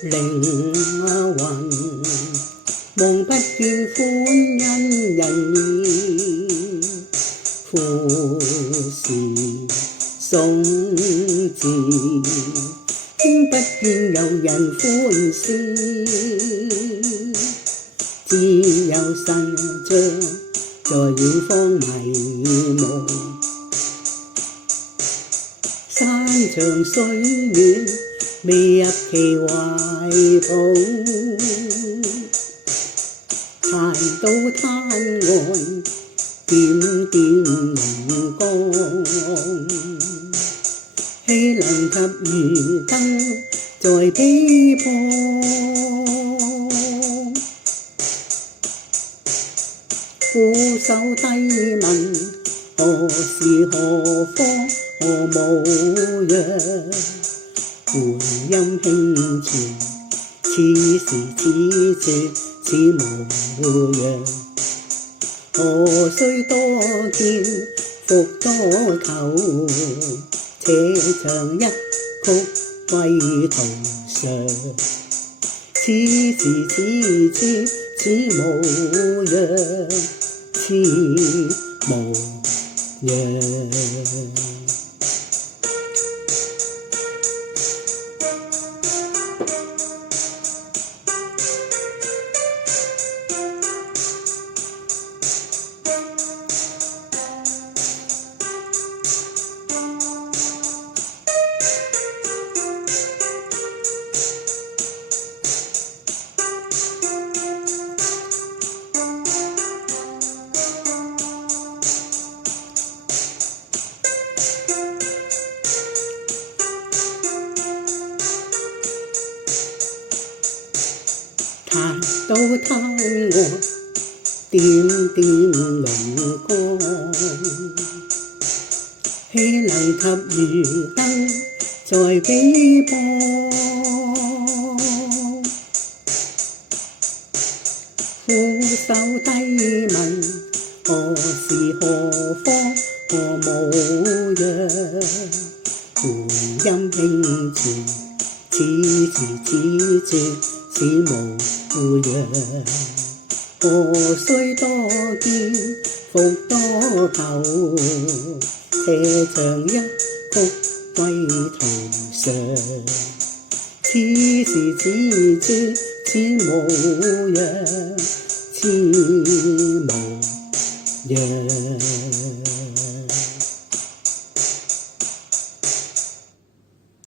靈魂望不見歡欣人面，富士送字聽不見有人歡笑，只有神像在遠方迷惘。山長水遠未入其懷抱，檀到灘外點點龍光，豈能及漁燈在彼岸？俯首低問何時何方何模樣？回音輕傳，此時此處此模樣。何須多見復多求，且唱一曲歸途上。此時此處此模樣，此模樣。檀到灘外點點龍光，豈能及漁燈在彼岸？俯首低問何時何方何模樣？回音輕傳，此時此處此模樣。何須多見復多求，且唱一曲歸途上。此時此處此模樣，此模樣。